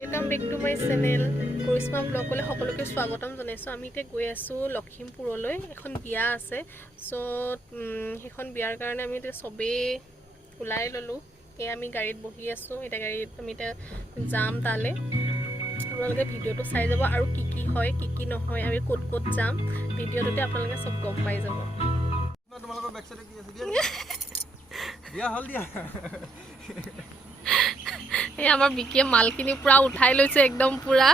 Welcome back to my channel. Karishma vlogলে সকলোকে স্বাগতম জনাইছো। আমি এতিয়া গৈ আছো লখিমপুৰলৈ। এখন বিয়া আছে। সো সেইখন বিয়াৰ কাৰণে আমি এতিয়া সবে উলাই ললো। আমি গাড়ীত বহি আছো। এটা গাড়ীত আমি এতিয়া যাম তালে। আপোনালোকে ভিডিওটো চাই যাব আৰু কি হয় কি নহয় আমি ক'ত ক'ত যাম ভিডিওটোতে আপোনালোকে সব গম পাই যাব। তোমালোকৰ বেক সাইডে কি আছে দিয়া হল দিয়া এই আমাৰ বিকিয়ে মালখিনি পুৰা উঠাই লৈছে একদম পুৰা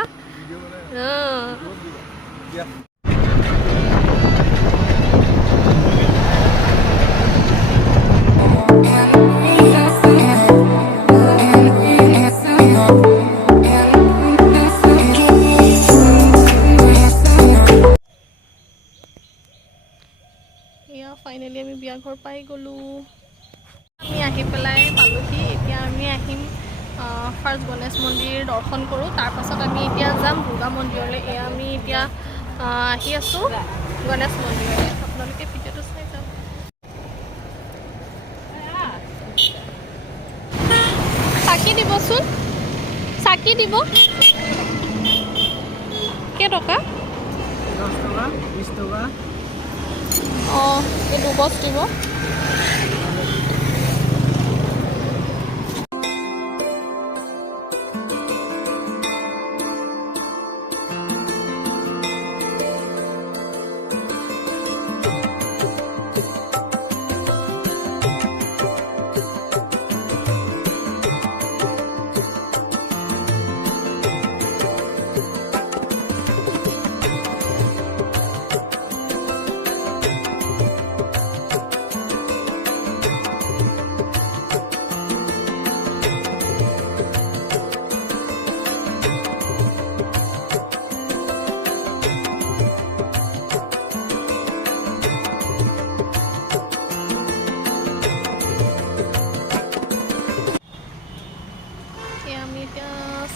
ফাইনালি আমি বিয়া ঘৰ পাই গলো আমি আহি পেলাই পালোহি এতিয়া আমি আহিম ফাৰ্ষ্ট গণেশ মন্দিৰ দৰ্শন কৰো তাৰ পাছত আমি এতিয়া যাম দুৰ্গা মন্দিৰলৈ আমি এতিয়া আহি আছো গণেশ মন্দিৰলৈ আপোনালোকে ভিডিওটো চাই যাওক চাকি দিবচোন চাকি দিব কেই টকা 10 টকা 20 টকা এই দুবছ দিব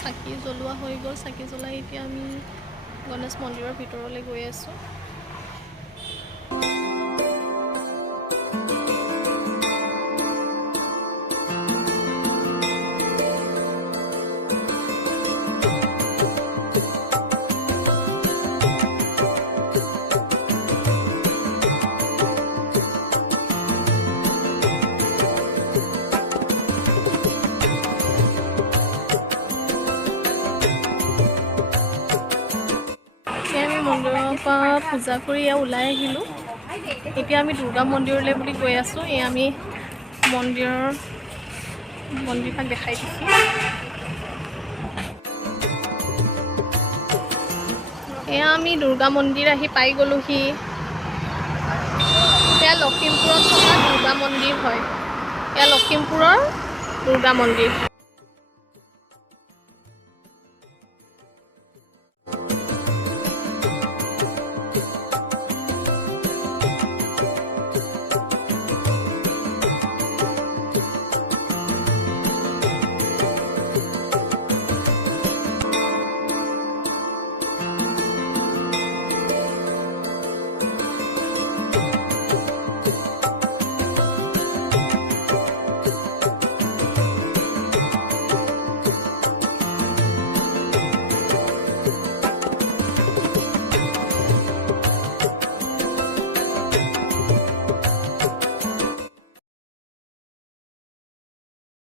চাকি জ্বলোৱা হৈ গ'ল চাকি জ্বলাই এতিয়া আমি গণেশ মন্দিৰৰ ভিতৰলৈ গৈ আছো মন্দিৰৰ পৰা পূজা কৰি ওলাই আহিলোঁ এতিয়া আমি দুৰ্গা মন্দিৰলৈ বুলি গৈ আছোঁ আমি মন্দিৰখন দেখাই দিছোঁ আমি দুৰ্গা মন্দিৰ আহি পাই গ'লোহি লখিমপুৰত থকা দুৰ্গা মন্দিৰ হয় লখিমপুৰৰ দুৰ্গা মন্দিৰ